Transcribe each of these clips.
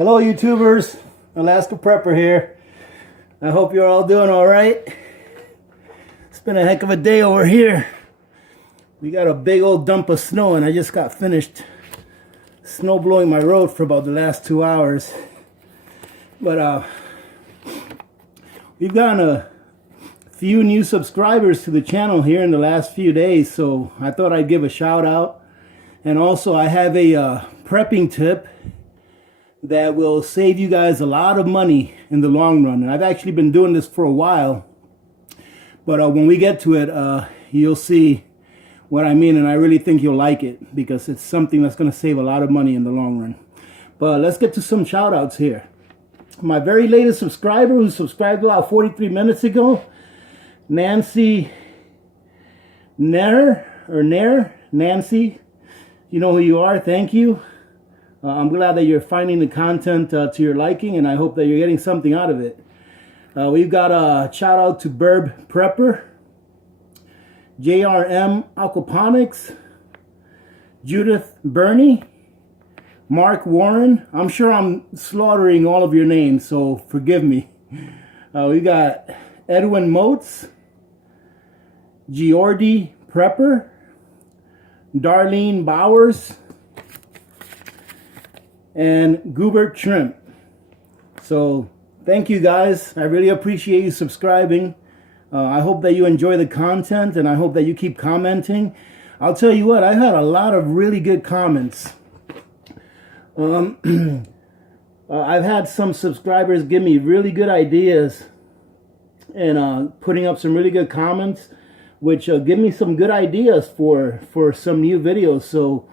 Hello YouTubers, Alaska Prepper here. I hope you're all doing alright. It's been a heck of a day over here. We got a big old dump of snow and I just got finished snow blowing my road for about the last 2 hours. But we've gotten a few new subscribers to the channel here in the last few days, so I thought I'd give a shout out. And also I have a prepping tip that will save you guys a lot of money in the long run. And I've actually been doing this for a while, but when we get to it, you'll see what I mean, and I really think you'll like it because it's something that's going to save a lot of money in the long run. But let's get to some shout outs here. My very latest subscriber who subscribed about 43 minutes ago, Nancy Nancy, you know who you are, thank you. I'm glad that you're finding the content to your liking, and I hope that you're getting something out of it. We've got a shout out to Burb Prepper, JRM Aquaponics, Judith Burney, Mark Warren. I'm sure I'm slaughtering all of your names, so forgive me. We got Edwin Motes, Geordie Prepper, Darlene Bowers, and Gubert Shrimp. So thank you guys. I really appreciate you subscribing. I hope that you enjoy the content, and I hope that you keep commenting. I'll tell you what, I had a lot of really good comments. I've had some subscribers give me really good ideas and putting up some really good comments, which give me some good ideas for some new videos. So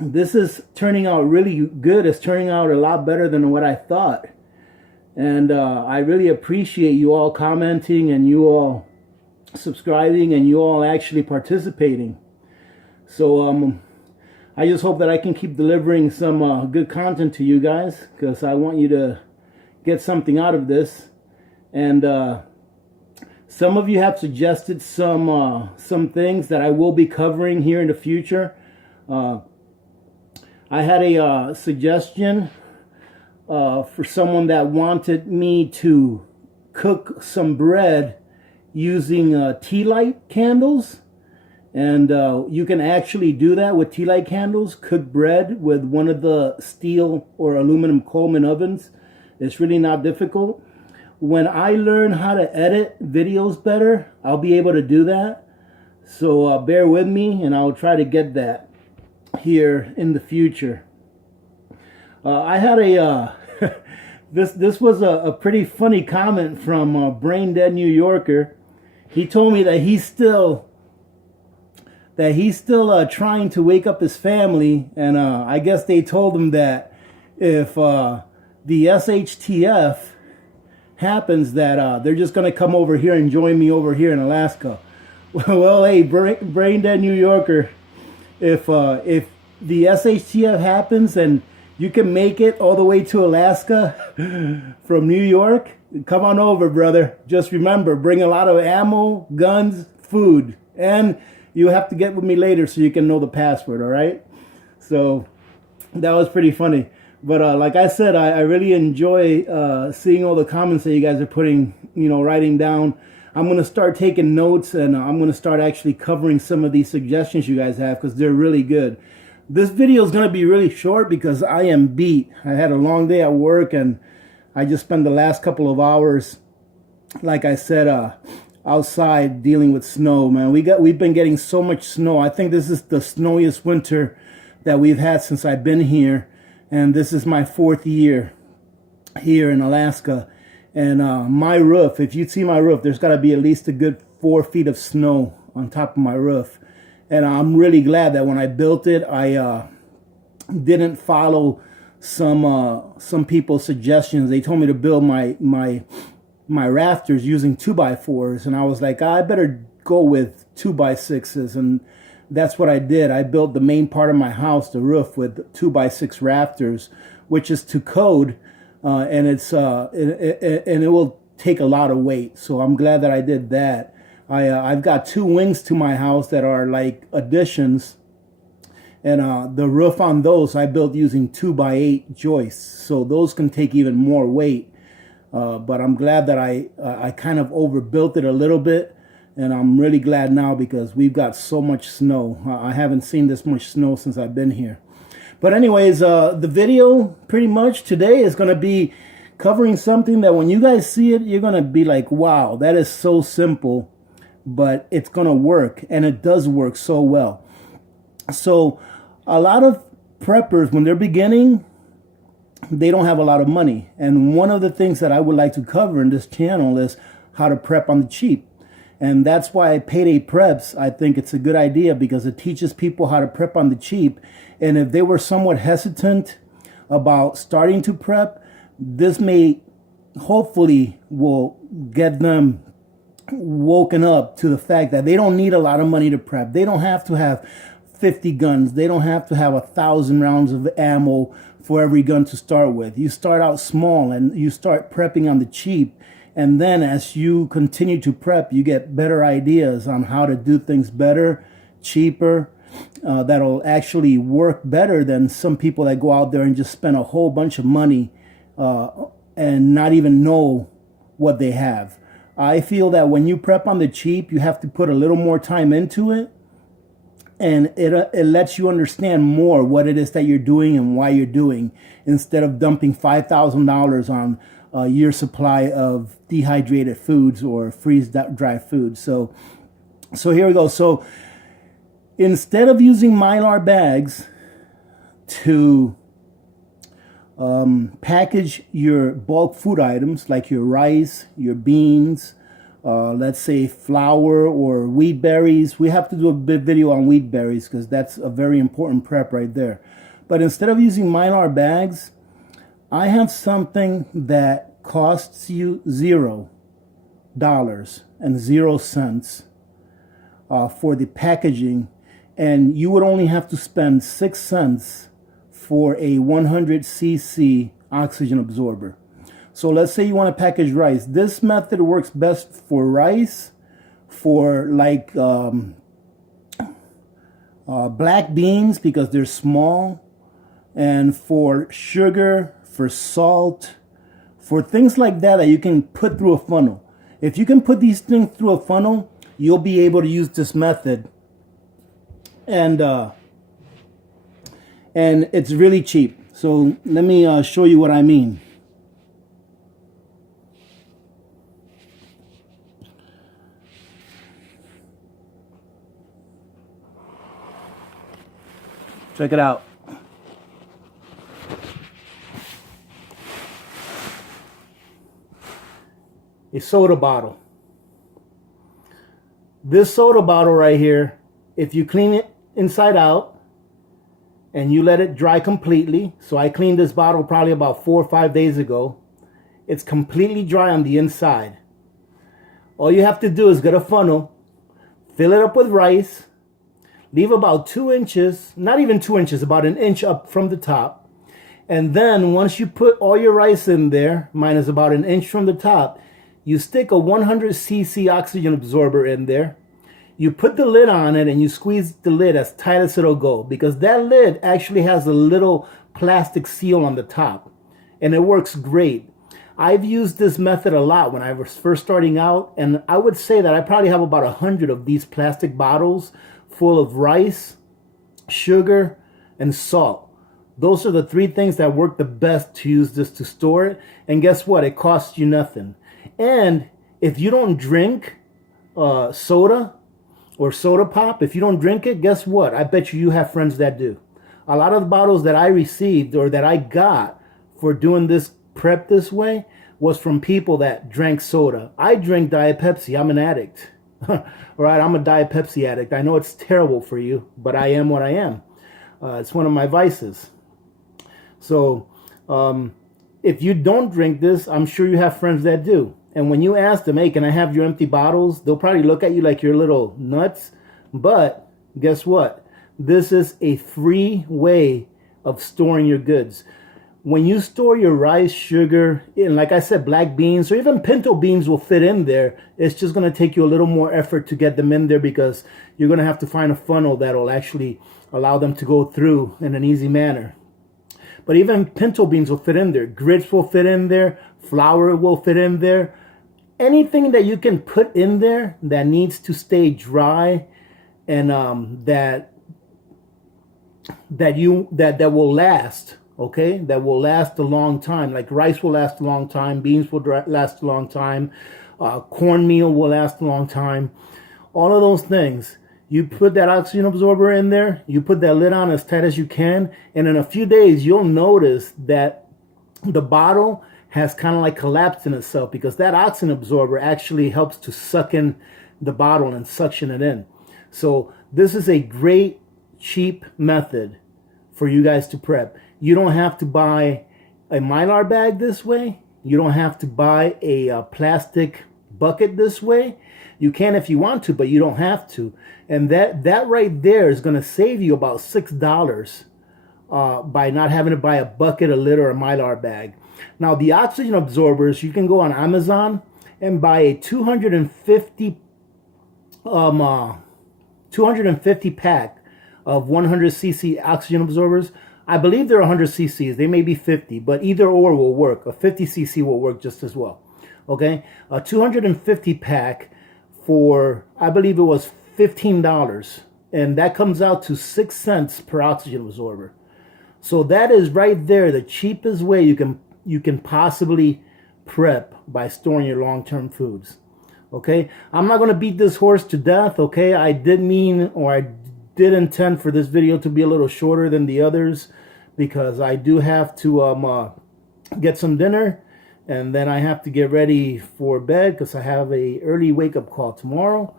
this is turning out really good. It's turning out a lot better than what I thought. And I really appreciate you all commenting and you all subscribing and you all actually participating. So I just hope that I can keep delivering some good content to you guys, because I want you to get something out of this. And some of you have suggested some things that I will be covering here in the future. I had a suggestion for someone that wanted me to cook some bread using tea light candles. And you can actually do that with tea light candles, cook bread with one of the steel or aluminum Coleman ovens. It's really not difficult. When I learn how to edit videos better, I'll be able to do that. So bear with me, and I'll try to get that here in the future. I had a this was a pretty funny comment from Brain Dead New Yorker. He told me that he's still trying to wake up his family, and I guess they told him that if the SHTF happens, that they're just gonna come over here and join me over here in Alaska. Well, hey, Brain Dead New Yorker, if the SHTF happens and you can make it all the way to Alaska from New York, come on over, brother. Just remember, bring a lot of ammo, guns, food, and you have to get with me later so you can know the password, all right? So that was pretty funny. But like I said, I really enjoy seeing all the comments that you guys are putting, writing down. I'm going to start taking notes, and I'm going to start actually covering some of these suggestions you guys have, because they're really good. This video is going to be really short because I am beat. I had a long day at work, and I just spent the last couple of hours, like I said, outside dealing with snow, man. We've been getting so much snow. I think this is the snowiest winter that we've had since I've been here, and this is my 4th year here in Alaska. And my roof, if you see my roof, there's got to be at least a good 4 feet of snow on top of my roof. And I'm really glad that when I built it, I didn't follow some people's suggestions. They told me to build my rafters using 2x4s, and I was like, I better go with 2x6s, and that's what I did. I built the main part of my house, the roof, with 2x6 rafters, which is to code, and it will take a lot of weight. So I'm glad that I did that. I've got 2 wings to my house that are like additions, And the roof on those I built using 2x8 joists, so those can take even more weight. But I'm glad that I kind of overbuilt it a little bit, and I'm really glad now because we've got so much snow. I haven't seen this much snow since I've been here. But anyways, the video pretty much today is going to be covering something that when you guys see it, you're going to be like, wow, that is so simple, but it's going to work, and it does work so well. So a lot of preppers, when they're beginning, they don't have a lot of money. And one of the things that I would like to cover in this channel is how to prep on the cheap. And that's why Payday Preps, I think it's a good idea because it teaches people how to prep on the cheap. And if they were somewhat hesitant about starting to prep, this may hopefully will get them woken up to the fact that they don't need a lot of money to prep. They don't have to have 50 guns. They don't have to have 1,000 rounds of ammo for every gun to start with. You start out small and you start prepping on the cheap. And then as you continue to prep, you get better ideas on how to do things better, cheaper, that'll actually work better than some people that go out there and just spend a whole bunch of money and not even know what they have. I feel that when you prep on the cheap, you have to put a little more time into it. And it lets you understand more what it is that you're doing and why you're doing, instead of dumping $5,000 on a year's supply of dehydrated foods or freeze-dried foods. So here we go. So instead of using Mylar bags to package your bulk food items like your rice, your beans, let's say flour or wheat berries. We have to do a big video on wheat berries because that's a very important prep right there. But instead of using Mylar bags, I have something that costs you $0 and 0 cents for the packaging, and you would only have to spend 6 cents for a 100cc oxygen absorber. So let's say you want to package rice. This method works best for rice, for like black beans because they're small, and for sugar, for salt, for things like that that you can put through a funnel. If you can put these things through a funnel, you'll be able to use this method. And it's really cheap. So let me show you what I mean. Check it out. A soda bottle. This soda bottle right here, if you clean it inside out and you let it dry completely, so I cleaned this bottle probably about 4 or 5 days ago, it's completely dry on the inside. All you have to do is get a funnel, fill it up with rice, leave about 2 inches, not even 2 inches, about 1 inch up from the top. And then once you put all your rice in there, mine is about 1 inch from the top, you stick a 100cc oxygen absorber in there. You put the lid on it and you squeeze the lid as tight as it'll go, because that lid actually has a little plastic seal on the top, and it works great. I've used this method a lot when I was first starting out, and I would say that I probably have about 100 of these plastic bottles full of rice, sugar, and salt. Those are the 3 things that work the best to use this to store it. And guess what? It costs you nothing. And if you don't drink soda or soda pop, if you don't drink it, guess what? I bet you have friends that do. A lot of the bottles that I received or that I got for doing this prep this way was from people that drank soda. I drink Diet Pepsi. I'm an addict. All right, I'm a Diet Pepsi addict. I know it's terrible for you, but I am what I am. It's one of my vices. So if you don't drink this, I'm sure you have friends that do. And when you ask them, hey, can I have your empty bottles? They'll probably look at you like you're little nuts. But guess what? This is a free way of storing your goods. when you store your rice, sugar, and like I said, black beans or even pinto beans will fit in there. It's just going to take you a little more effort to get them in there because you're going to have to find a funnel that will actually allow them to go through in an easy manner. But even pinto beans will fit in there. Grits will fit in there. Flour will fit in there. Anything that you can put in there that needs to stay dry and that will last, okay, that will last a long time. Like rice will last a long time, beans will last a long time, cornmeal will last a long time. All of those things, you put that oxygen absorber in there, you put that lid on as tight as you can, and in a few days you'll notice that the bottle has kind of like collapsed in itself because that oxygen absorber actually helps to suck in the bottle and suction it in. So this is a great cheap method for you guys to prep. You don't have to buy a Mylar bag this way. You don't have to buy a plastic bucket this way. You can if you want to, but you don't have to. And that right there is going to save you about $6 by not having to buy a bucket, a lid, or a Mylar bag. Now, the oxygen absorbers, you can go on Amazon and buy a 250 pack of 100cc oxygen absorbers. I believe they're 100 cc's. They may be 50, but either or will work. A 50cc will work just as well. Okay, a 250 pack for, I believe it was $15, and that comes out to 6 cents per oxygen absorber. So that is right there the cheapest way you can possibly prep by storing your long-term foods. Okay, I'm not going to beat this horse to death. Okay, I did intend for this video to be a little shorter than the others because I do have to get some dinner, and then I have to get ready for bed because I have a early wake-up call tomorrow.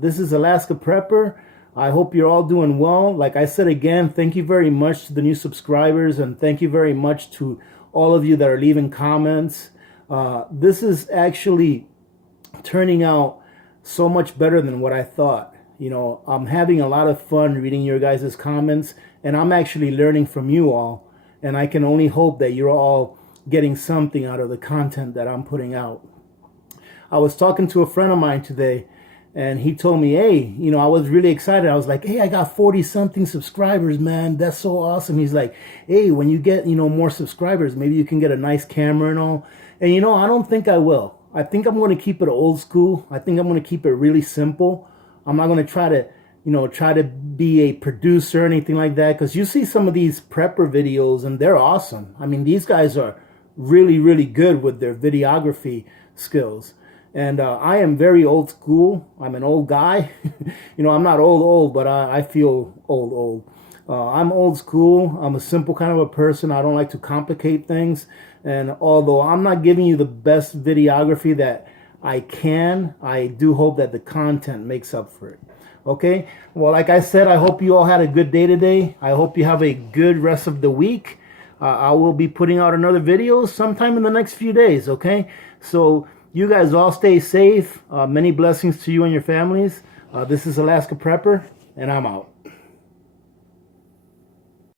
This is Alaska Prepper. I hope you're all doing well. Like I said again, thank you very much to the new subscribers, and thank you very much to all of you that are leaving comments. This is actually turning out so much better than what I thought. You know, I'm having a lot of fun reading your guys' comments, and I'm actually learning from you all, and I can only hope that you're all getting something out of the content that I'm putting out. I was talking to a friend of mine today, and he told me, hey, you know, I was really excited. I was like, hey, I got 40 something subscribers, man. That's so awesome. He's like, hey, when you get, you know, more subscribers, maybe you can get a nice camera and all. And, you know, I don't think I will. I think I'm going to keep it old school. I think I'm going to keep it really simple. I'm not going to try to be a producer or anything like that. Because you see some of these prepper videos and they're awesome. I mean, these guys are really, really good with their videography skills. And I am very old school. I'm an old guy. You know, I'm not old, but I feel old. I'm old school. I'm a simple kind of a person. I don't like to complicate things. And although I'm not giving you the best videography that I can, I do hope that the content makes up for it. Okay? Well, like I said, I hope you all had a good day today. I hope you have a good rest of the week. I will be putting out another video sometime in the next few days. Okay? So you guys all stay safe. Many blessings to you and your families. This is Alaska Prepper, and I'm out.